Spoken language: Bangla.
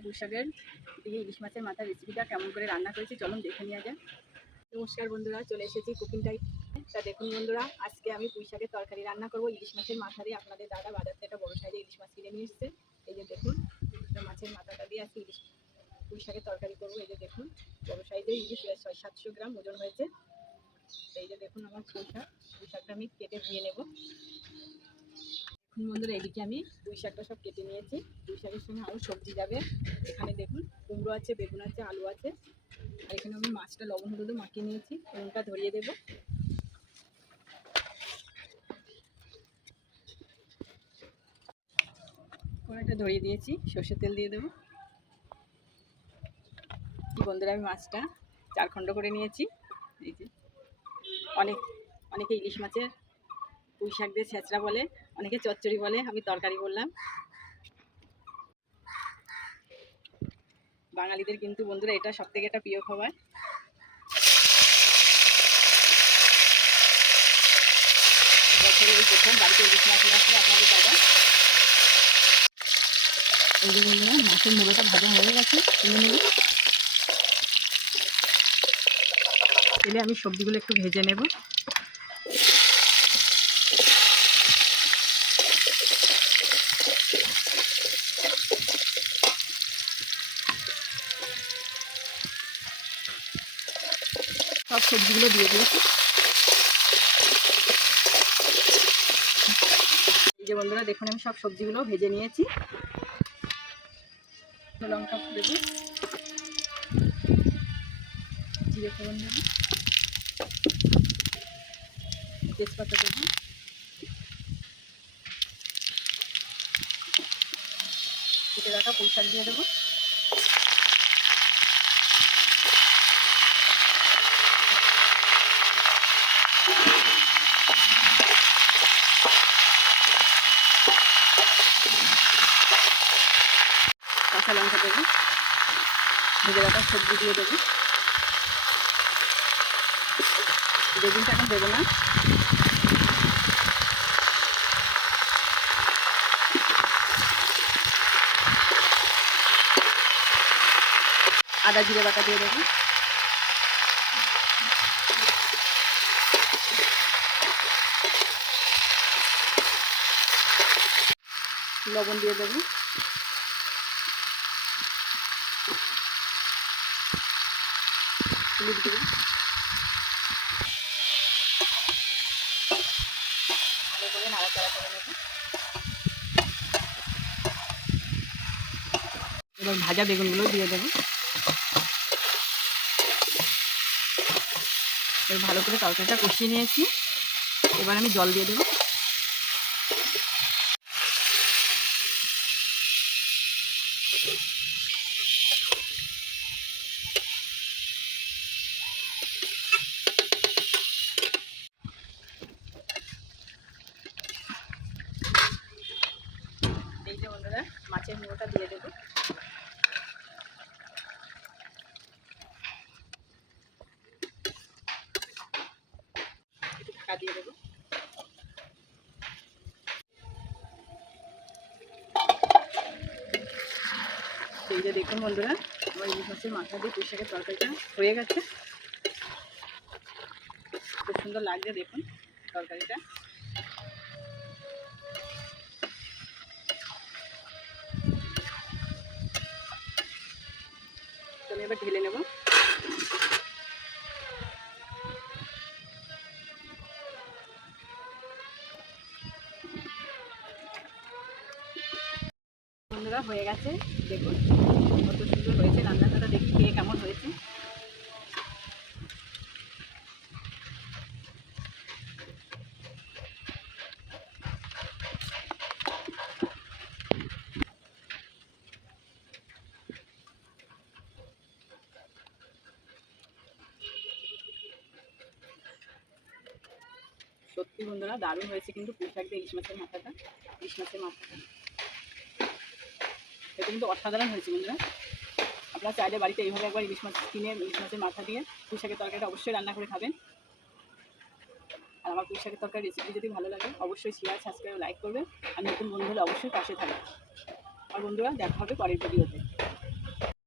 আমার পুঁইশাকের দিয়ে ইলিশ মাছের মাথার রেসিপিটা কেমন করে রান্না করেছি চলুন দেখে নিয়ে যাক। নমস্কার বন্ধুরা, চলে এসেছি কুকিং টাইম। তা দেখুন বন্ধুরা, আজকে আমি পুঁইশাকের তরকারি রান্না করব ইলিশ মাছের মাথা দিয়ে। আপনাদের দাদা বাজার থেকে একটা বড় সাইজের ইলিশ মাছ কিনে নিয়ে এসছে। এই যে দেখুন, মাছের মাথাটা দিয়ে আজকে ইলিশ পুঁইশাকের তরকারি করবো। এই যে দেখুন, বড় সাইজের ইলিশ 600-700 গ্রাম ওজন হয়েছে। এই যে দেখুন আমার পুঁইশাকটা আমি কেটে ধুয়ে নেব। বন্ধুরা, এদিকে আমি পুঁইশাকটা সব কেটে নিয়েছি। পুঁইশাকের সঙ্গে আরও সবজি যাবে। এখানে দেখুন কুমড়ো আছে, বেগুন আছে, আলু আছে। আর এখানে আমি মাছটা লবণ হলুদে মাখিয়ে নিয়েছি। নুনটা ধরিয়ে দেবো। কড়াইটা ধরিয়ে দিয়েছি, সর্ষের তেল দিয়ে দেবো। বন্ধুরা, আমি মাছটা 4 খণ্ড করে নিয়েছি। এই যে অনেকে ইলিশ মাছের পুঁইশাক দিয়ে ছেঁচড়া বলে, অনেকে চচ্চড়ি বলে, আমি তরকারি বললাম। বাঙালিদের কিন্তু বন্ধুরা এটা সবথেকে একটা প্রিয় খাবার। বছরে এই প্রথম বাড়িতে ইলিশ মাছ নিয়ে আসলে আপনাদের দাদা। এই যে বন্ধুরা, মাছের মুড়োটা ভাজা হয়ে গেছে। তেলে আমি সবজিগুলো একটু ভেজে নেব। সব সবজিগুলো দিয়ে দিয়েছি। এই যে বন্ধুরা দেখুন, আমি সব সবজিগুলো ভেজে নিয়েছি। লঙ্কা দেবো, জিরে ফোড়ন দেবো, তেজপাতা দেবো, কেটে রাখা পুঁইশাক দিয়ে দেবো। কাঁচা লঙ্কা দেবো, ভেজে রাখা সবজি দিয়ে দেবো। বেগুনটা এখন দেবো না। আদা জিরে বাটা দিয়ে দেবো। লবণ দিয়ে দেবো। হলুদ দেবো। ভালো করে নাড়াচাড়া করে নেবো। এবার ভাজা বেগুনগুলো দিয়ে দেবো। এবার ভালো করে তরকারিটা কষিয়ে নিয়েছি। এবার আমি জল দিয়ে দেবো। এই যে বন্ধুরা, মাছের মুড়োটা দিয়ে দেবো। একটু ঢাকা দিয়ে দেবো। এই যে দেখুন বন্ধুরা, আমার ইলিশ মাছের মাথা দিয়ে পুঁইশাকের তরকারিটা হয়ে গেছে। খুব সুন্দর লাগছে দেখুন তরকারিটা। আমি এবার ঢেলে নেব। বন্ধুরা, হয়ে গেছে দেখুন কত সুন্দর হয়েছে। রান্নাটা দেখি খেয়ে কেমন হয়েছে। সত্যি বন্ধুরা দারুণ হয়েছে কিন্তু পুঁইশাক দিয়ে ইলিশ মাছের মাথাটা। এটা কিন্তু অসাধারণ হয়েছে বন্ধুরা। আপনারা চাইলে বাড়িতে এইভাবে একবার ইলিশ মাছ কিনে ইলিশ মাছের মাথা দিয়ে পুঁইশাকের তরকারিটা অবশ্যই রান্না করে খাবেন। আর আমার পুঁইশাকের তরকারি রেসিপি যদি ভালো লাগে অবশ্যই শেয়ার, সাবস্ক্রাইব, লাইক করবেন। আর নতুন বন্ধু হলে অবশ্যই পাশে থাকবেন। আর বন্ধুরা দেখা হবে পরের ভিডিওতে।